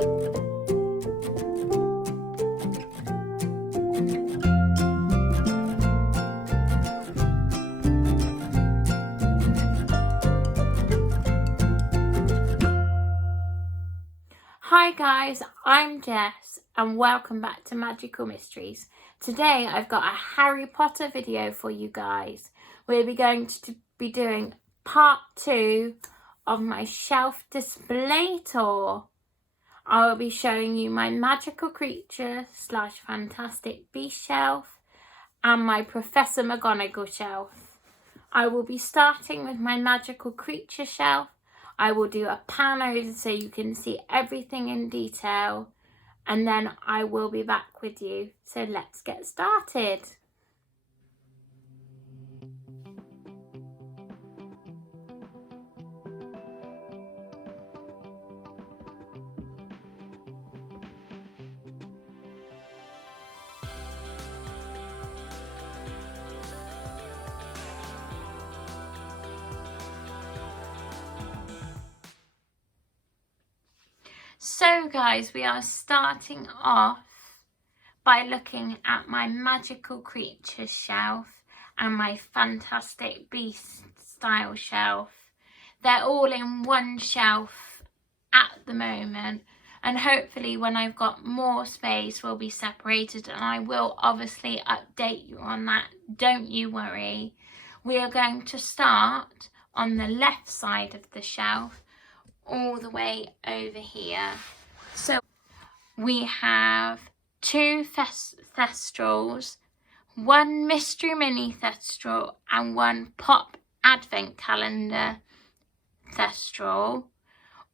Hi guys, I'm Jess and welcome back to Magical Mysteries. Today I've got a Harry Potter video for you guys. We'll be going to be doing part 2 of my shelf display tour. I will be showing you my magical creature / fantastic beast shelf and my Professor McGonagall shelf. I will be starting with my magical creature shelf. I will do a pan over so you can see everything in detail, and then I will be back with you. So let's get started. So guys, we are starting off by looking at my magical creature shelf and my fantastic beast style shelf. They're all in one shelf at the moment, and hopefully when I've got more space we'll be separated, and I will obviously update you on that, don't you worry. We are going to start on the left side of the shelf all the way over here. So we have 2 Thestrals, 1 Mystery Mini Thestral and 1 Pop Advent Calendar Thestral.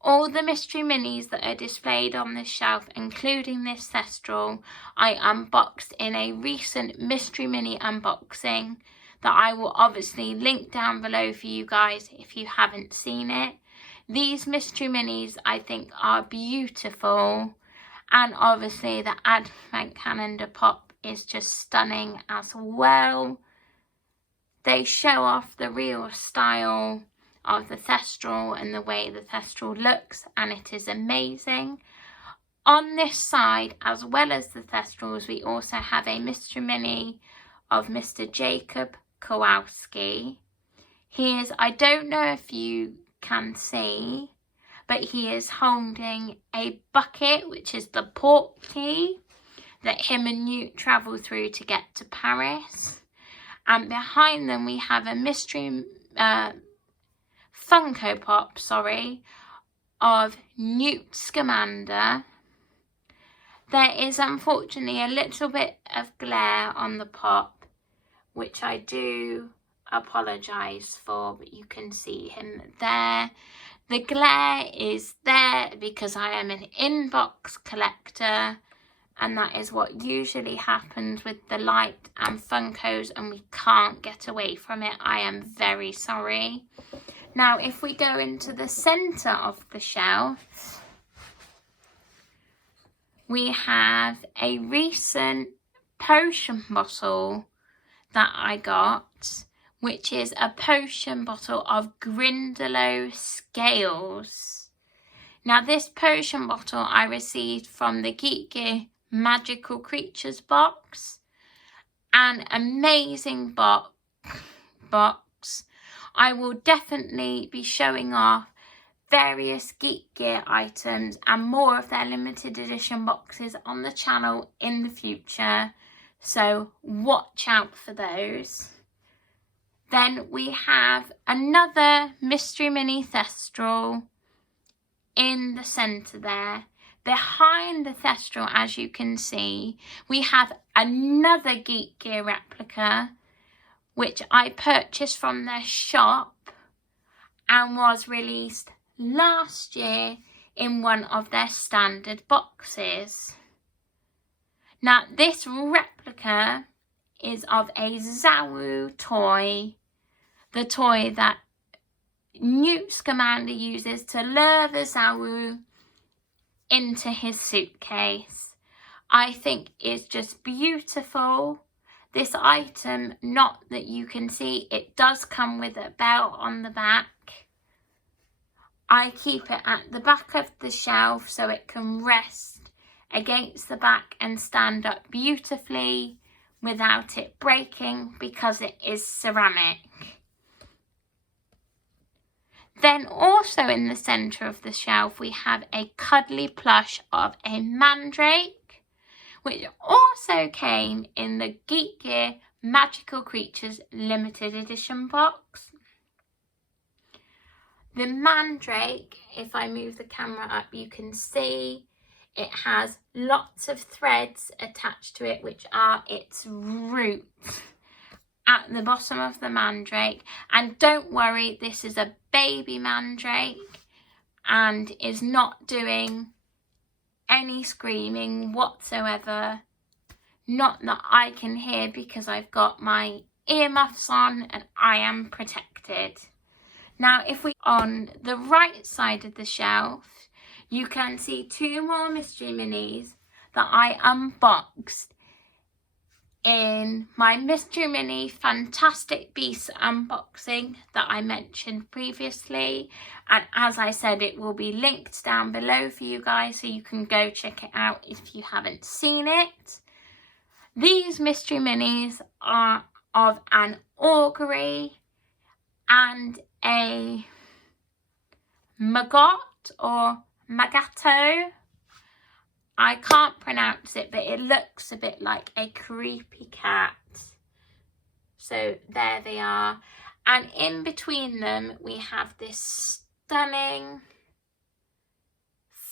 All the Mystery Minis that are displayed on this shelf, including this Thestral, I unboxed in a recent Mystery Mini unboxing that I will obviously link down below for you guys if you haven't seen it. These Mystery Minis I think are beautiful, and obviously the Advent Calendar Pop is just stunning as well. They show off the real style of the Thestral and the way the Thestral looks, and it is amazing. On this side, as well as the Thestrals, we also have a Mystery Mini of Mr. Jacob Kowalski. He is, I don't know if you can see, but he is holding a bucket, which is the port key that him and Newt travel through to get to Paris. And behind them we have a mystery Funko Pop, of Newt Scamander. There is unfortunately a little bit of glare on the pop, which I do apologise for, but you can see him there. The glare is there because I am an inbox collector, and that is what usually happens with the light and Funkos, and we can't get away from it. I am very sorry. Now if we go into the centre of the shelf, we have a recent potion bottle that I got, which is a potion bottle of Grindylow scales. Now this potion bottle I received from the Geek Gear Magical Creatures box. An amazing box. I will definitely be showing off various Geek Gear items and more of their limited edition boxes on the channel in the future, so watch out for those. Then we have another Mystery Mini Thestral in the centre there. Behind the Thestral, as you can see, we have another Geek Gear replica, which I purchased from their shop and was released last year in one of their standard boxes. Now this replica is of a Zawu toy, the toy that Newt Scamander uses to lure the Zawu into his suitcase. I think it's just beautiful. This item, not that you can see, it does come with a belt on the back. I keep it at the back of the shelf so it can rest against the back and stand up beautifully without it breaking because it is ceramic. Then also in the centre of the shelf we have a cuddly plush of a mandrake, which also came in the Geek Gear Magical Creatures limited edition box. The mandrake, if I move the camera up, you can see it has lots of threads attached to it, which are its roots at the bottom of the mandrake. And don't worry, this is a baby mandrake and is not doing any screaming whatsoever. Not that I can hear because I've got my earmuffs on and I am protected. Now, if we on the right side of the shelf, you can see 2 more mystery minis that I unboxed in my Mystery Mini Fantastic Beasts unboxing that I mentioned previously. And as I said, it will be linked down below for you guys so you can go check it out if you haven't seen it. These mystery minis are of an augury and a maggot or magato. I can't pronounce it, but it looks a bit like a creepy cat. So there they are. And in between them, we have this stunning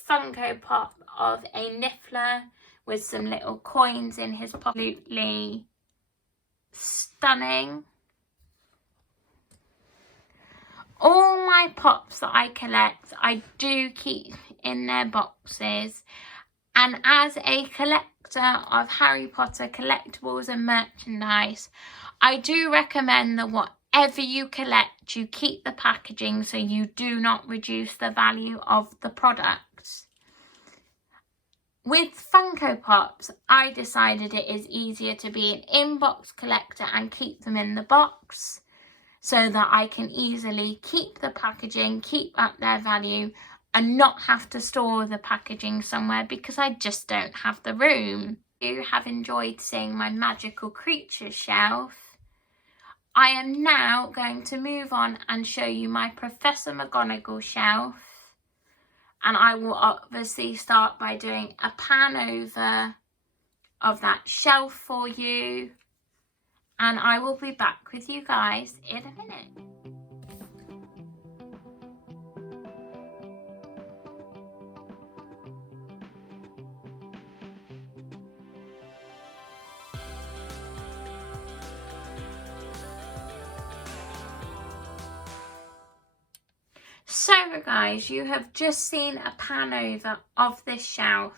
Funko Pop of a Niffler with some little coins in his pocket. Absolutely stunning. All my pops that I collect, I do keep in their boxes. And as a collector of Harry Potter collectibles and merchandise, I do recommend that whatever you collect, you keep the packaging so you do not reduce the value of the products. With Funko Pops, I decided it is easier to be an in-box collector and keep them in the box so that I can easily keep the packaging, keep up their value, and not have to store the packaging somewhere because I just don't have the room. If you have enjoyed seeing my magical creatures shelf, I am now going to move on and show you my Professor McGonagall shelf. And I will obviously start by doing a pan over of that shelf for you. And I will be back with you guys in a minute. So guys, you have just seen a pan over of this shelf.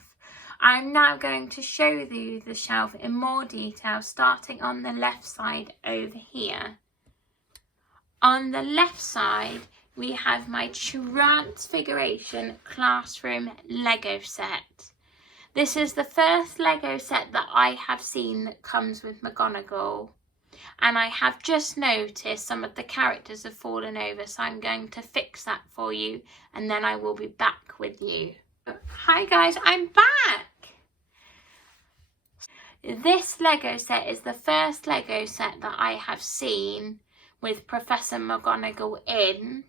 I'm now going to show you the shelf in more detail, starting on the left side over here. On the left side, we have my Transfiguration Classroom Lego set. This is the first Lego set that I have seen that comes with McGonagall. And I have just noticed some of the characters have fallen over, so I'm going to fix that for you and then I will be back with you. Hi guys, I'm back! This Lego set is the first Lego set that I have seen with Professor McGonagall in,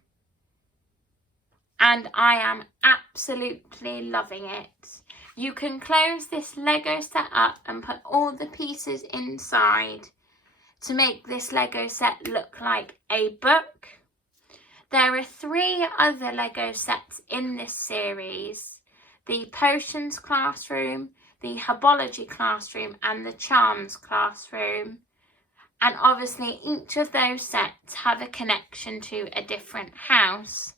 and I am absolutely loving it. You can close this Lego set up and put all the pieces inside to make this Lego set look like a book. There are 3 other Lego sets in this series: the Potions Classroom, the Herbology Classroom and the Charms Classroom. And obviously each of those sets have a connection to a different house.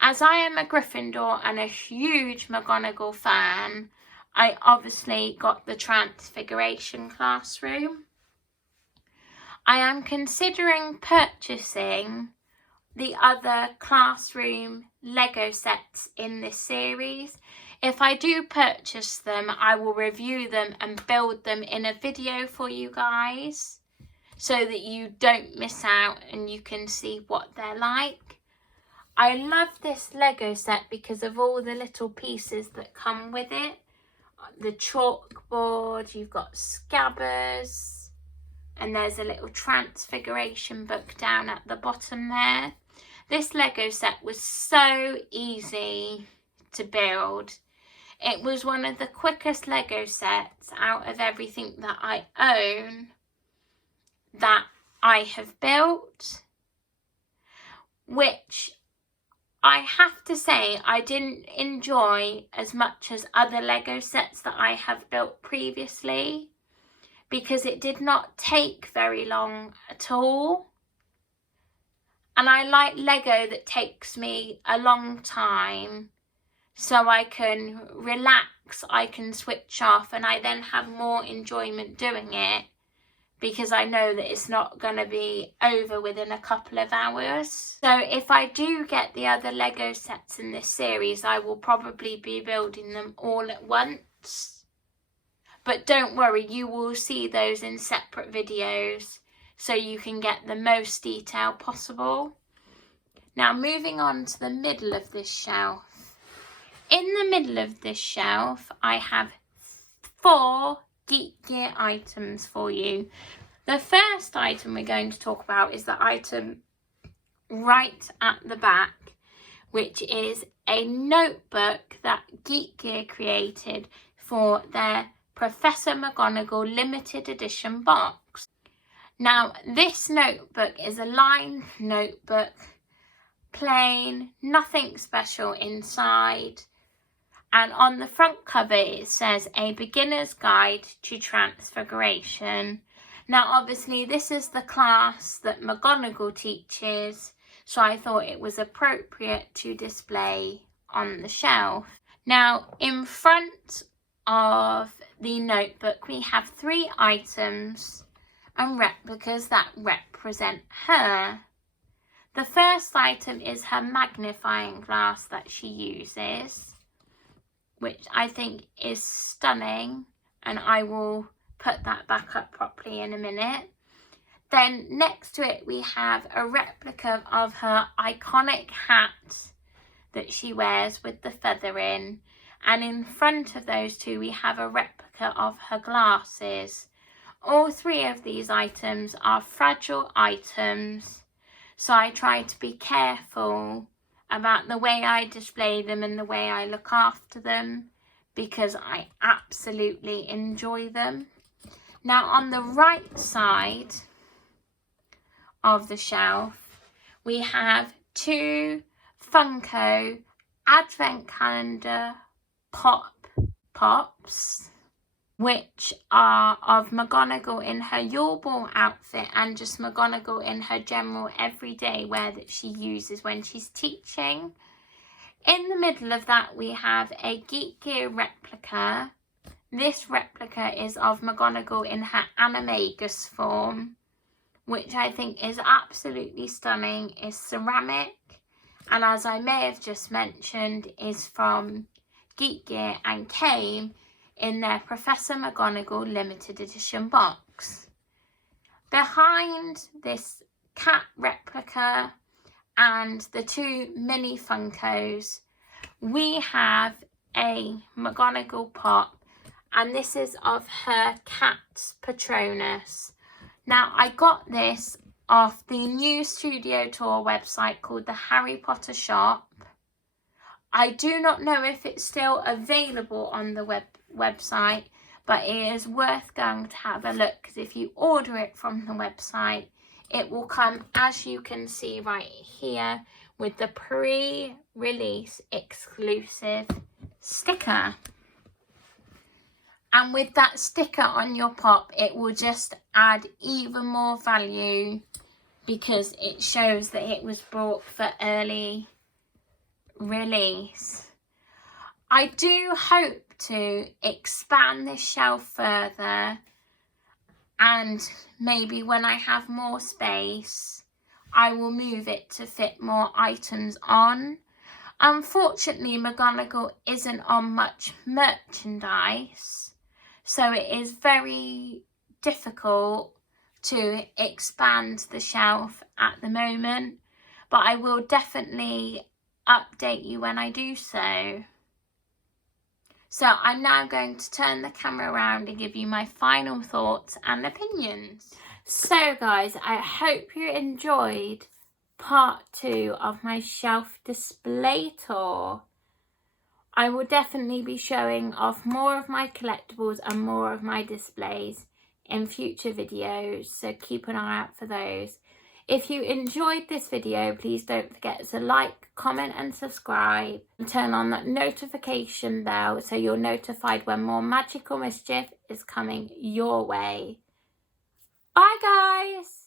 As I am a Gryffindor and a huge McGonagall fan, I obviously got the Transfiguration Classroom. I am considering purchasing the other classroom Lego sets in this series. If I do purchase them, I will review them and build them in a video for you guys so that you don't miss out and you can see what they're like. I love this Lego set because of all the little pieces that come with it. The chalkboard, you've got scabbers, and there's a little transfiguration book down at the bottom there. This Lego set was so easy to build. It was one of the quickest Lego sets out of everything that I own that I have built, which I have to say I didn't enjoy as much as other Lego sets that I have built previously, because it did not take very long at all. And I like Lego that takes me a long time, so I can relax, I can switch off, and I then have more enjoyment doing it, because I know that it's not going to be over within a couple of hours. So if I do get the other Lego sets in this series, I will probably be building them all at once. But don't worry, you will see those in separate videos so you can get the most detail possible. Now moving on to the middle of this shelf. In the middle of this shelf, I have 4 Geek Gear items for you. The first item we're going to talk about is the item right at the back, which is a notebook that Geek Gear created for their Professor McGonagall limited edition box. Now, this notebook is a lined notebook, plain, nothing special inside. And on the front cover it says A Beginner's Guide to Transfiguration. Now obviously this is the class that McGonagall teaches, so I thought it was appropriate to display on the shelf. Now in front of the notebook we have 3 items and replicas that represent her. The first item is her magnifying glass that she uses, which I think is stunning, and I will put that back up properly in a minute. Then next to it we have a replica of her iconic hat that she wears with the feather in, and in front of those 2 we have a replica of her glasses. All 3 of these items are fragile items, so I try to be careful about the way I display them and the way I look after them, because I absolutely enjoy them. Now on the right side of the shelf we have 2 Funko Advent Calendar Pops, which are of McGonagall in her Yule Ball outfit and just McGonagall in her general everyday wear that she uses when she's teaching. In the middle of that we have a Geek Gear replica. This replica is of McGonagall in her Animagus form, which I think is absolutely stunning. It's ceramic, and as I may have just mentioned, is from Geek Gear and came in their Professor McGonagall limited edition box. Behind this cat replica and the 2 mini Funkos, we have a McGonagall pop, and this is of her cat's Patronus. Now I got this off the new studio tour website called the Harry Potter Shop. I do not know if it's still available on the website, but it is worth going to have a look, because if you order it from the website it will come, as you can see right here, with the pre-release exclusive sticker. And with that sticker on your pop it will just add even more value, because it shows that it was brought for early release. I do hope to expand this shelf further, and maybe when I have more space I will move it to fit more items on. Unfortunately McGonagall isn't on much merchandise, so it is very difficult to expand the shelf at the moment, but I will definitely update you when I do so. So I'm now going to turn the camera around and give you my final thoughts and opinions. So guys, I hope you enjoyed part 2 of my shelf display tour. I will definitely be showing off more of my collectibles and more of my displays in future videos, so keep an eye out for those. If you enjoyed this video, please don't forget to like, comment and subscribe, and turn on that notification bell so you're notified when more magical mischief is coming your way. Bye guys!